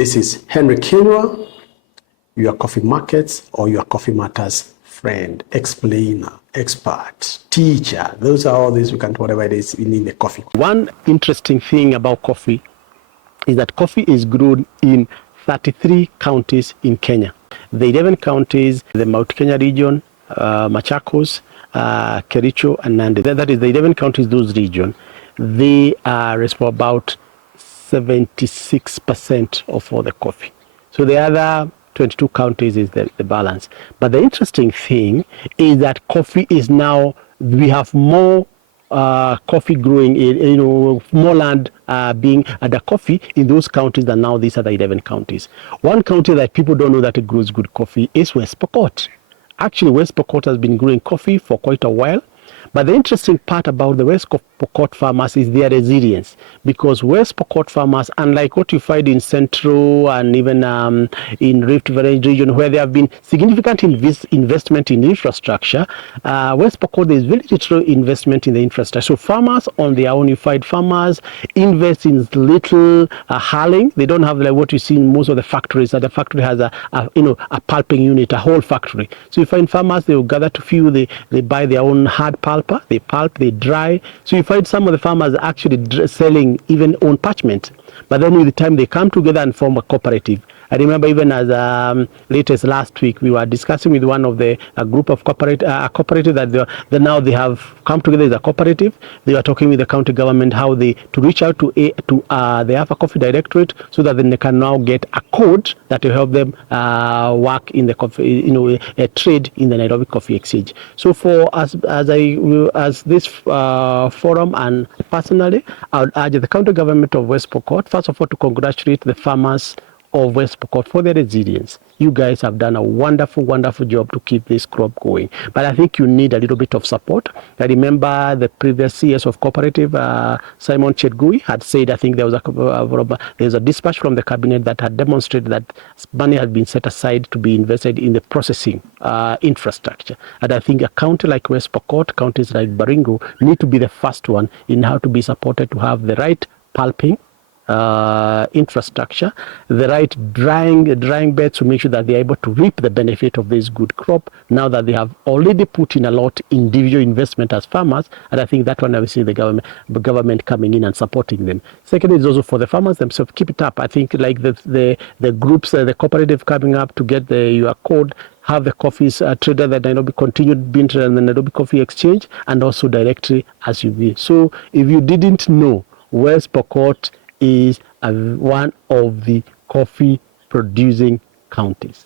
This is Henry Kinwa, your coffee markets or your coffee matters friend, explainer, expert, teacher. Those are all these we can, whatever it is in the coffee. One interesting thing about coffee is that coffee is grown in 33 counties in Kenya. The 11 counties, the Mount Kenya region, Machakos, Kericho, and Nandi. That is the 11 counties, those regions. They are responsible about 76% of all the coffee. So the other 22 counties is the balance. But the interesting thing is that coffee is now, we have more coffee growing, more land being under coffee in those counties than now these other 11 counties. One county that people don't know that it grows good coffee is West Pokot. Actually, West Pokot has been growing coffee for quite a while. But the interesting part about the West Pokot farmers is their resilience, because West Pokot farmers, unlike what you find in Central and even in Rift Valley region, where there have been significant investment in infrastructure, West Pokot, there is very little investment in the infrastructure. So farmers on their own, you find farmers invest in little hulling. They don't have like what you see in most of the factories. That the factory has a pulping unit, a whole factory. So you find farmers, they will gather to few, they buy their own hard pulper, they pulp, they dry. So you find some of the farmers actually selling even own parchment. But then with the time they come together and form a cooperative. I remember even as late as last week, we were discussing with one of a group of cooperative that now they have come together as a cooperative. They were talking with the county government how to reach out to the Alpha Coffee Directorate so that then they can now get a code that will help them work in the coffee, a trade in the Nairobi Coffee Exchange. So for as this forum, and personally, I would urge the county government of West Pokot, first of all, to congratulate the farmers of West Pokot for their resilience. You guys have done a wonderful, wonderful job to keep this crop going. But I think you need a little bit of support. I remember the previous CS of cooperative, Simon Chetgui, had said, I think there was a dispatch from the cabinet that had demonstrated that money had been set aside to be invested in the processing infrastructure. And I think a county like West Pokot, counties like Baringo, need to be the first one in how to be supported to have the right pulping infrastructure, the right drying beds to make sure that they're able to reap the benefit of this good crop now that they have already put in a lot individual investment as farmers. And I think that one I will see the government coming in and supporting them. Second is also for the farmers themselves, keep it up. I think like the groups, the cooperative coming up to get your code, have the coffees traded at Nairobi, continued being traded in the Nairobi Coffee Exchange, and also directly as you will. So if you didn't know, West Pokot is one of the coffee producing counties.